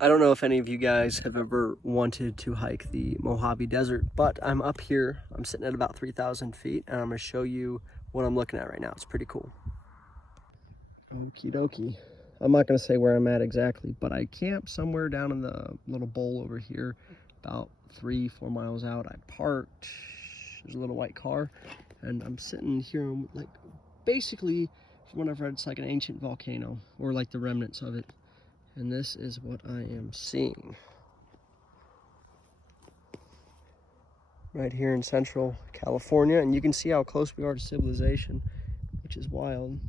I don't know if any of you guys have ever wanted to hike the Mojave Desert, but I'm up here. I'm sitting at about 3,000 feet, and I'm going to show you what I'm looking at right now. It's pretty cool. Okie dokie. I'm not going to say where I'm at exactly, but I camped somewhere down in the little bowl over here, about 3-4 miles out. I parked. There's a little white car, and I'm sitting here, like, basically, from what I've read, it's like an ancient volcano, or like the remnants of it. And this is what I am seeing right here in Central California. And you can see how close we are to civilization, which is wild.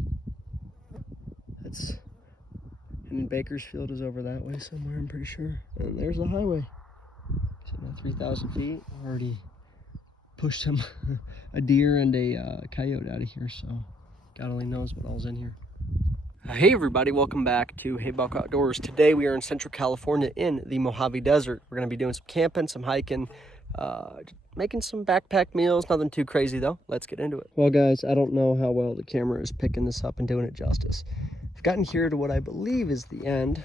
And Bakersfield is over that way somewhere, I'm pretty sure. And there's the highway. Sitting at 3,000 feet. Already pushed a deer and a coyote out of here, so God only knows what all's in here. Hey everybody, welcome back to Hey Buck Outdoors. Today we are in Central California in the Mojave Desert. We're going to be doing some camping, some hiking, making some backpack meals. Nothing too crazy though. Let's get into it. Well guys, I don't know how well the camera is picking this up and doing it justice. I've gotten here to what I believe is the end.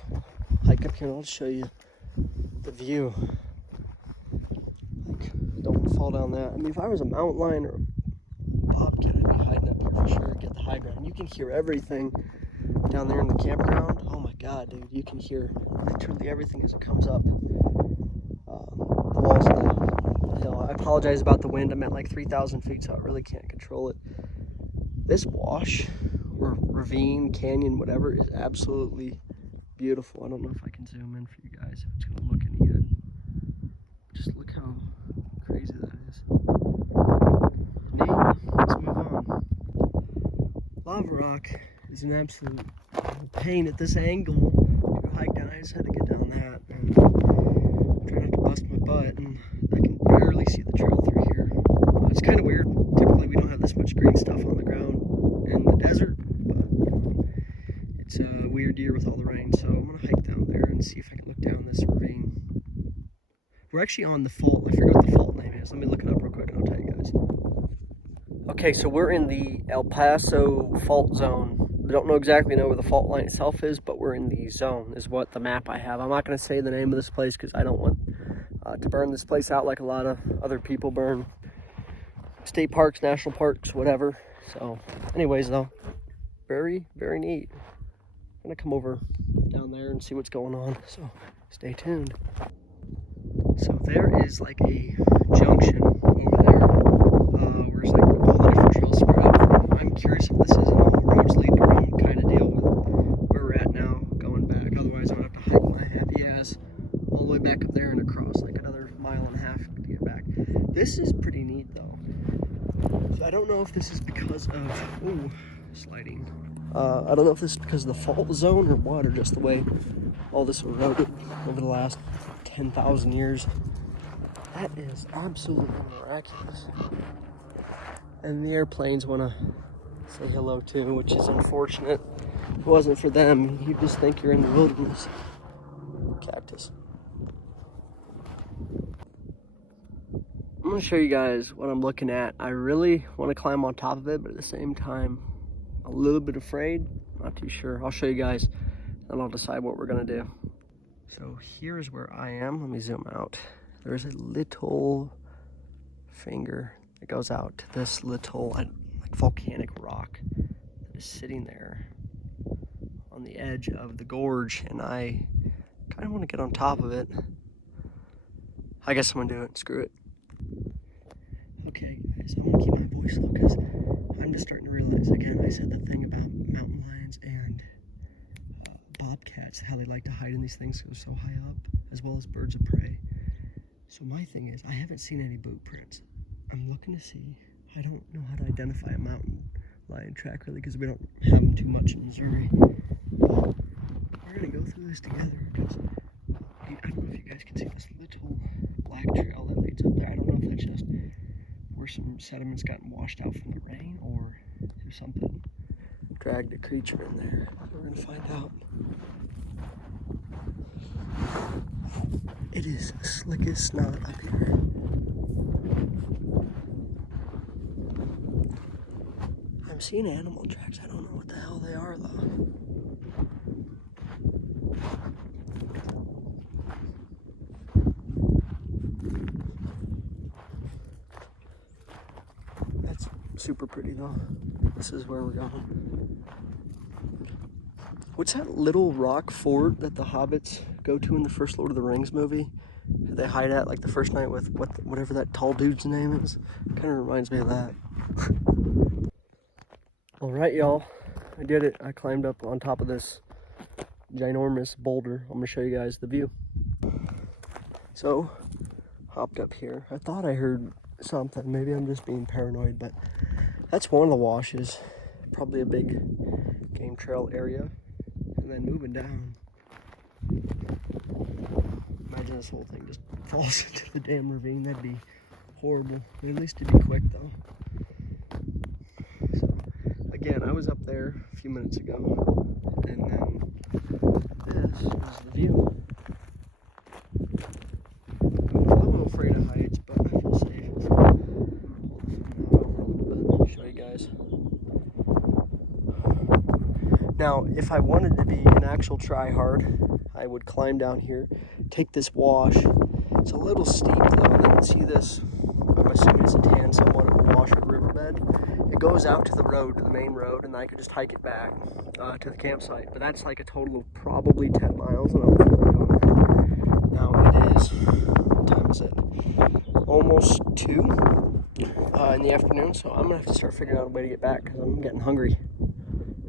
Hike up here and I'll show you the view. Don't fall down that. I mean, if I was a mountain lion or a bobcat, I'd be hiding up here for sure. Get the high ground. You can hear everything down there in the campground. Oh my God, dude, you can hear literally everything as it comes up the walls of the hill. I apologize about the wind. I'm at like 3,000 feet, so I really can't control it. This wash or ravine, canyon, whatever, is absolutely beautiful. I don't know if I can zoom in for you guys, if it's gonna look any good. Just look how crazy that is. Neat. Let's move on. Lava rock is an absolute pain at this angle to hike down. I just had to get down that and try not to bust my butt, and I can barely see the trail through here. It's kind of weird. Typically we don't have this much green stuff on the ground in the desert, but it's a weird year with all the rain, so I'm gonna hike down there and see if I can look down this ravine. We're actually on the fault. I forgot what the fault name is. Let me look it up real quick and I'll tell you guys. Okay, so we're in the El Paso fault zone. I don't exactly know where the fault line itself is, but we're in the zone is what the map I have. I'm not going to say the name of this place because I don't want to burn this place out like a lot of other people burn state parks, national parks, whatever. So anyways though, very, very neat. I'm going to come over down there and see what's going on, so stay tuned. So there is like a junction over there where it's like all the different trails spread out from. I'm curious if this is an all roads lead to Rome kind of deal with where we're at now going back. Otherwise I'm going to have to hike my happy ass all the way back up there and across like another 1.5 miles to get back. This is pretty neat though. So I don't know if this is because of, ooh, sliding. I don't know if this is because of the fault zone or what, or just the way all this eroded over the last 10,000 years. That is absolutely miraculous. And the airplanes want to say hello too, which is unfortunate. If it wasn't for them, you'd just think you're in the wilderness. Cactus. I'm going to show you guys what I'm looking at. I really want to climb on top of it, but at the same time, a little bit afraid. Not too sure. I'll show you guys, and I'll decide what we're going to do. So here's where I am. Let me zoom out. There's a little finger that goes out to this little like volcanic rock that is sitting there on the edge of the gorge, and I kind of want to get on top of it. I guess I'm gonna do it. Screw it. Okay, guys, I'm gonna keep my voice low because I'm just starting to realize again. I said the thing about mountain lions and bobcats, how they like to hide in these things because they're so high up, as well as birds of prey. So my thing is, I haven't seen any boot prints. I'm looking to see. I don't know how to identify a mountain lion track really because we don't have them too much in Missouri. But we're gonna go through this together because I don't know if you guys can see this little black trail that leads up there. I don't know if that's just where some sediment's gotten washed out from the rain or if something dragged a creature in there. So we're gonna find out. It is slick as snot up here. I'm seeing animal tracks. I don't know what the hell they are though. super pretty though. This is where we're going. What's that little rock fort that the hobbits go to in the first Lord of the Rings movie? They hide at like the first night with whatever that tall dude's name is. Kind of reminds me of that. All right, y'all, I did it. I climbed up on top of this ginormous boulder. I'm gonna show you guys the view. So, hopped up here. I thought I heard something. Maybe I'm just being paranoid, but that's one of the washes. Probably a big game trail area. And then moving down. Imagine this whole thing just falls into the damn ravine. That'd be horrible. At least it'd be quick though. So, again, I was up there a few minutes ago. And then this is the view. I'm a little afraid of heights, but I feel safe. I'll show you guys. Now, if I wanted to be an actual try-hard, I would climb down here, take this wash. It's a little steep though, and then see this, I'm assuming it's a tan somewhat of a wash or riverbed. It goes out to the road, to the main road, and I could just hike it back to the campsite. But that's like a total of probably 10 miles, and I'm probably doing that. Now it is, what time is it? Almost 2 in the afternoon, so I'm gonna have to start figuring out a way to get back because I'm getting hungry.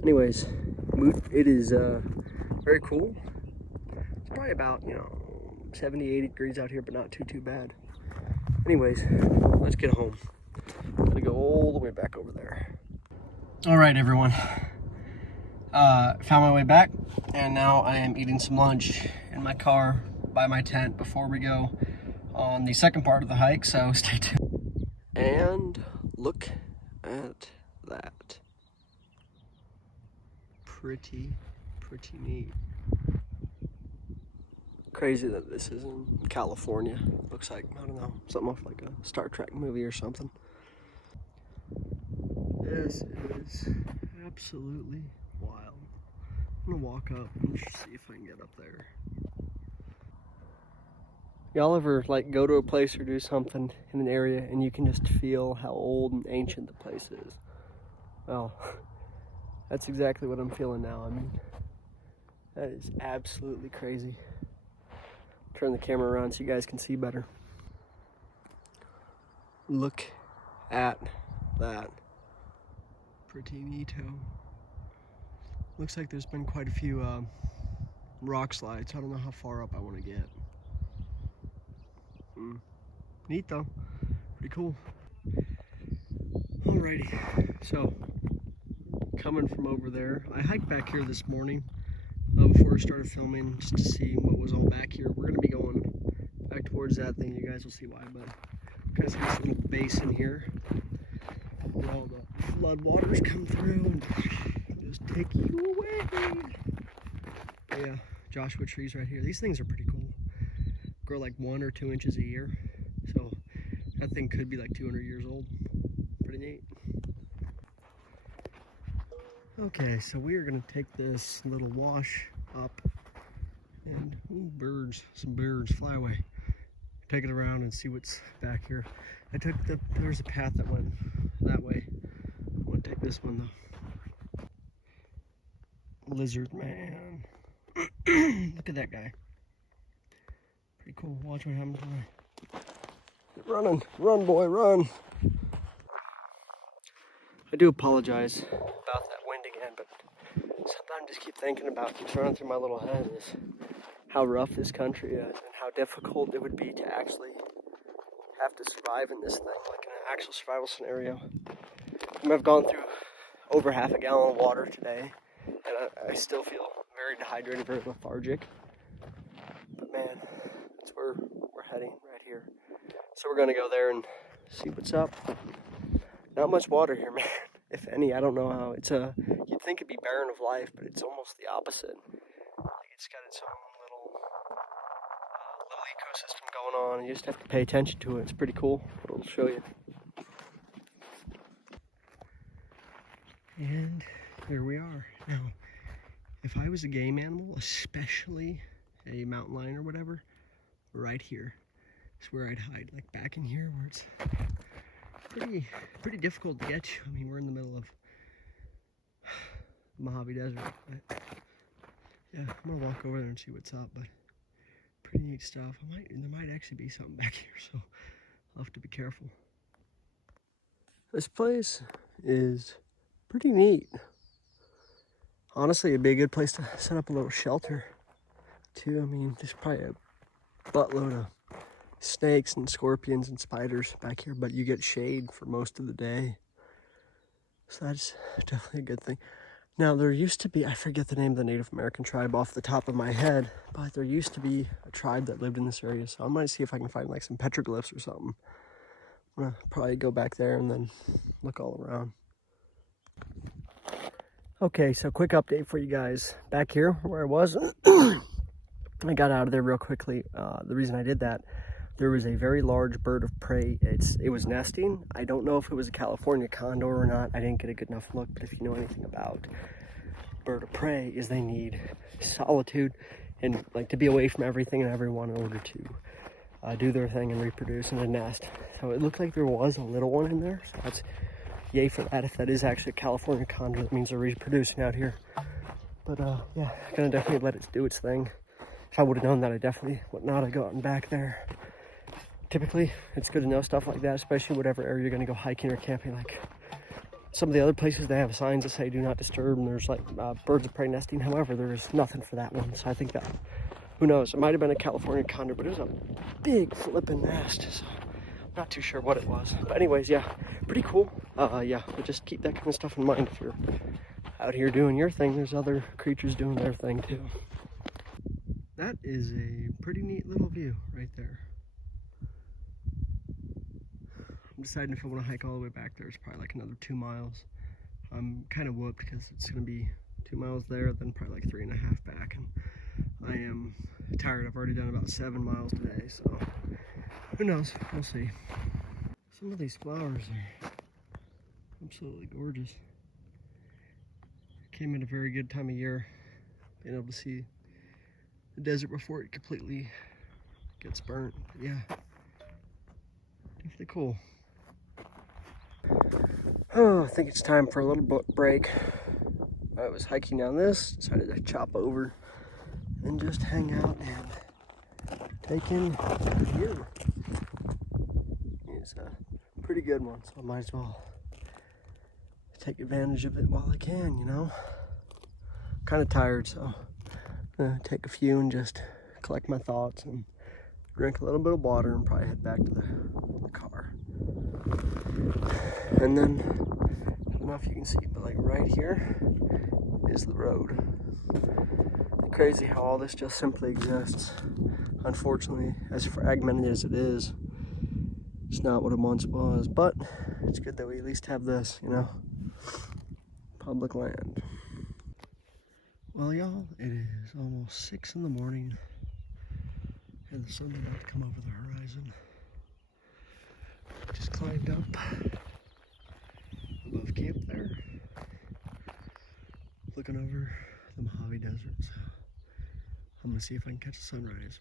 Anyways, it is very cool. It's probably about, 70, 80 degrees out here, but not too bad. Anyways, let's get home. Gotta go all the way back over there. All right, everyone. Found my way back, and now I am eating some lunch in my car by my tent before we go on the second part of the hike, so stay tuned. And look at that. Pretty neat. Crazy that this is in California. Looks like, I don't know, something off like a Star Trek movie or something. This is absolutely wild. I'm gonna walk up and see if I can get up there. Y'all ever like go to a place or do something in an area and you can just feel how old and ancient the place is? Well, that's exactly what I'm feeling now. I mean, that is absolutely crazy. Turn the camera around so you guys can see better. Look at that. Pretty neato. Looks like there's been quite a few rock slides. I don't know how far up I want to get. Neat though. Pretty cool. Alrighty. So, coming from over there, I hiked back here this morning before I started filming just to see what was all back here. We're going to be going back towards that thing. You guys will see why, but kind of see this little basin here where all the flood waters come through and just take you away. Yeah, Joshua trees right here. These things are pretty cool. Grow like 1 or 2 inches a year, so that thing could be like 200 years old. Pretty neat. Okay, so we are going to take this little wash up and, ooh, birds, some birds, fly away. Take it around and see what's back here. There's a path that went that way. I'm going to take this one though. Lizard man. Look at that guy. Pretty cool. Watch what happens when I get running. Run, boy, run. I do apologize about that wind again, but something I just keep thinking about, keeps running through my little head, is how rough this country is and how difficult it would be to actually have to survive in this thing, like in an actual survival scenario. I've gone through over half a gallon of water today, and I still feel very dehydrated, very lethargic. But man, that's where we're heading right here. So we're gonna go there and see what's up. Not much water here, man. If any, I don't know how. You'd think it'd be barren of life, but it's almost the opposite. Like it's got its own little ecosystem going on, and you just have to pay attention to it. It's pretty cool. I'll show you. And here we are. Now, if I was a game animal, especially a mountain lion or whatever, right here is where I'd hide. Like back in here where it's pretty difficult to get to. I mean, we're in the middle of the Mojave Desert. But yeah, I'm gonna walk over there and see what's up. But pretty neat stuff. There might actually be something back here, so I'll have to be careful. This place is pretty neat. Honestly, it'd be a good place to set up a little shelter too. I mean, there's probably a buttload of snakes and scorpions and spiders back here, but you get shade for most of the day. So that's definitely a good thing. Now, there used to be, I forget the name of the Native American tribe off the top of my head, but there used to be a tribe that lived in this area. So I might see if I can find like some petroglyphs or something. I'm gonna probably go back there and then look all around. Okay, so quick update for you guys. Back here where I was, I got out of there real quickly. The reason I did that, there was a very large bird of prey. It was nesting. I don't know if it was a California condor or not. I didn't get a good enough look, but if you know anything about bird of prey, is they need solitude and like to be away from everything and everyone in order to do their thing and reproduce in a nest. So it looked like there was a little one in there. So that's yay for that. If that is actually a California condor, that means they're reproducing out here. But yeah, gonna definitely let it do its thing. If I would have known that, I definitely would not have gotten back there. Typically, it's good to know stuff like that, especially whatever area you're gonna go hiking or camping. Like some of the other places, they have signs that say do not disturb, and there's like birds of prey nesting. However, there is nothing for that one. So I think that, who knows, it might have been a California condor, but it was a big flipping nest. So I'm not too sure what it was. But anyways, yeah, pretty cool. Yeah, but just keep that kind of stuff in mind if you're out here doing your thing. There's other creatures doing their thing too. That is a pretty neat little view right there. I'm deciding if I want to hike all the way back there. It's probably like another 2 miles. I'm kind of whooped because it's going to be 2 miles there, then probably like 3.5 back. And I am tired. I've already done about 7 miles today, so who knows? We'll see. Some of these flowers are absolutely gorgeous. Came at a very good time of year, being able to see the desert before it completely gets burnt. But yeah, definitely cool. Oh, I think it's time for a little break. I was hiking down this, decided to chop over and just hang out and take in the view. It's a pretty good one, so I might as well take advantage of it while I can, you know. Kind of tired, so I'm gonna take a few and just collect my thoughts and drink a little bit of water and probably head back to the car. And then, I don't know if you can see, but like right here is the road. Crazy how all this just simply exists. Unfortunately, as fragmented as it is, it's not what it once was, but it's good that we at least have this, you know, public land. Well, y'all, it is almost 6 in the morning, and the sun is about to come over the horizon. Just climbed up above camp there, looking over the Mojave Desert. So I'm gonna see if I can catch a sunrise.